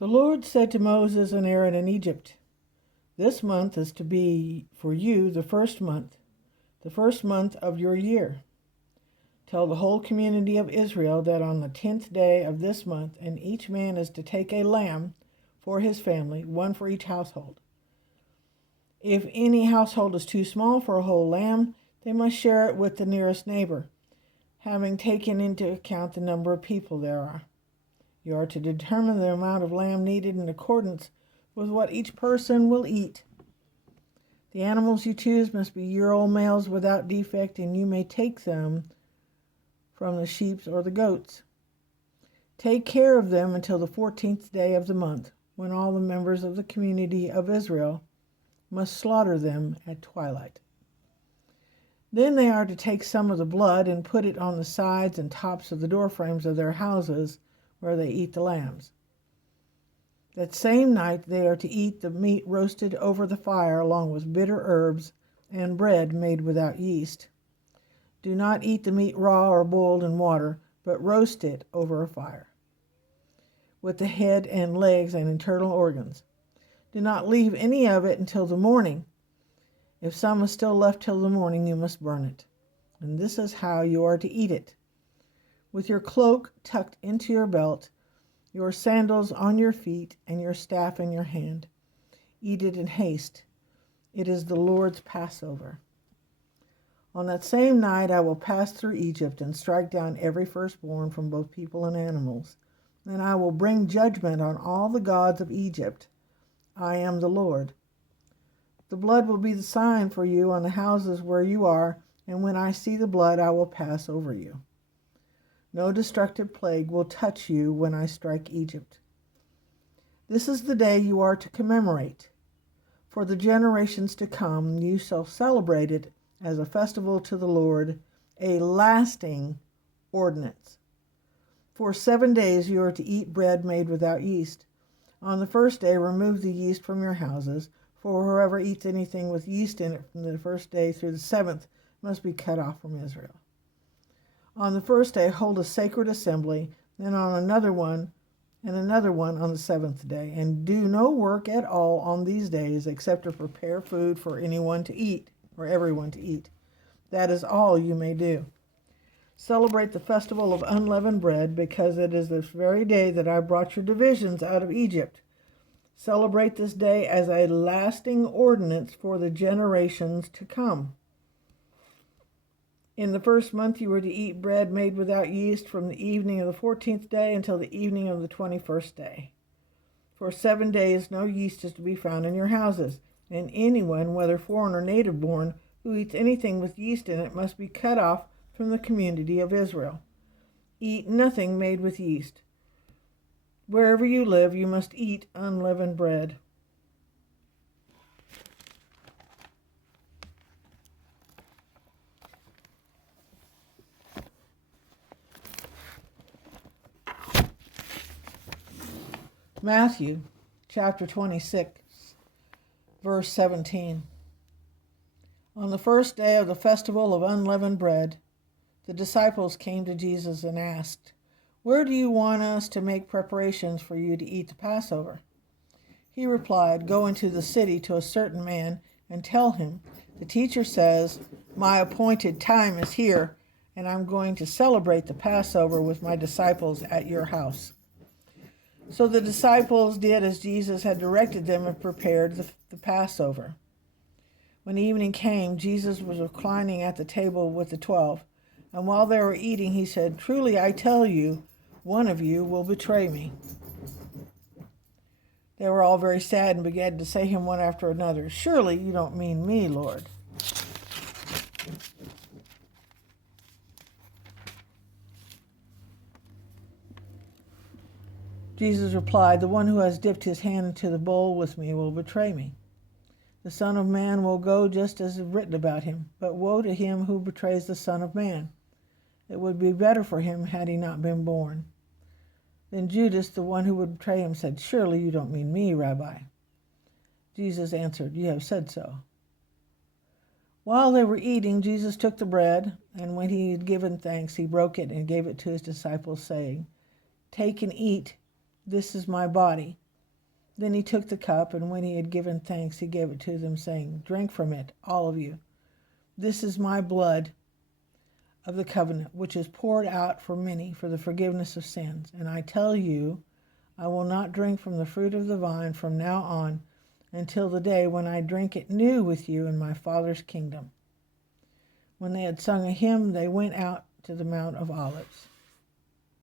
The Lord said to Moses and Aaron in Egypt, "This month is to be for you the first month of your year. Tell the whole community of Israel that on the 10th day of this month, and each man is to take a lamb for his family, one for each household. If any household is too small for a whole lamb, they must share it with the nearest neighbor, having taken into account the number of people there are. You are to determine the amount of lamb needed in accordance with what each person will eat. The animals you choose must be year-old males without defect, and you may take them from the sheep or the goats. Take care of them until the 14th day of the month, when all the members of the community of Israel must slaughter them at twilight. Then they are to take some of the blood and put it on the sides and tops of the doorframes of their houses where they eat the lambs. That same night they are to eat the meat roasted over the fire along with bitter herbs and bread made without yeast. Do not eat the meat raw or boiled in water, but roast it over a fire, with the head and legs and internal organs. Do not leave any of it until the morning. If some is still left till the morning, you must burn it. And this is how you are to eat it: with your cloak tucked into your belt, your sandals on your feet, and your staff in your hand. Eat it in haste. It is the Lord's Passover. On that same night I will pass through Egypt and strike down every firstborn from both people and animals. And I will bring judgment on all the gods of Egypt. I am the Lord. The blood will be the sign for you on the houses where you are, and when I see the blood, I will pass over you. No destructive plague will touch you when I strike Egypt. This is the day you are to commemorate. For the generations to come, you shall celebrate it as a festival to the Lord, a lasting ordinance. For 7 days you are to eat bread made without yeast. On the first day remove the yeast from your houses, for whoever eats anything with yeast in it from the first day through the 7th must be cut off from Israel. On the first day hold a sacred assembly, then on another one on the 7th day, and do no work at all on these days except to prepare food for anyone to eat, or everyone to eat. That is all you may do. Celebrate the festival of unleavened bread, because it is this very day that I brought your divisions out of Egypt. Celebrate this day as a lasting ordinance for the generations to come. In the first month you were to eat bread made without yeast from the evening of the 14th day until the evening of the 21st day. For 7 days no yeast is to be found in your houses, and anyone, whether foreign or native born, who eats anything with yeast in it must be cut off from the community of Israel. Eat nothing made with yeast. Wherever you live, you must eat unleavened bread. Matthew chapter 26, verse 17. On the first day of the festival of unleavened bread, the disciples came to Jesus and asked, "Where do you want us to make preparations for you to eat the Passover?" He replied, "Go into the city to a certain man and tell him, 'The teacher says, my appointed time is here, and I'm going to celebrate the Passover with my disciples at your house.'" So the disciples did as Jesus had directed them and prepared the Passover. When evening came, Jesus was reclining at the table with the 12, and while they were eating, he said, "Truly I tell you, one of you will betray me." They were all very sad and began to say to him one after another, "Surely you don't mean me, Lord." Jesus replied, "The one who has dipped his hand into the bowl with me will betray me. The Son of Man will go just as is written about him, but woe to him who betrays the Son of Man. It would be better for him had he not been born." Then Judas, the one who would betray him, said, "Surely you don't mean me, Rabbi." Jesus answered, "You have said so." While they were eating, Jesus took the bread, and when he had given thanks, he broke it and gave it to his disciples, saying, "Take and eat. This is my body." Then he took the cup, and when he had given thanks, he gave it to them, saying, "Drink from it, all of you. This is my blood of the covenant, which is poured out for many for the forgiveness of sins. And I tell you, I will not drink from the fruit of the vine from now on until the day when I drink it new with you in my Father's kingdom." When they had sung a hymn, they went out to the Mount of Olives.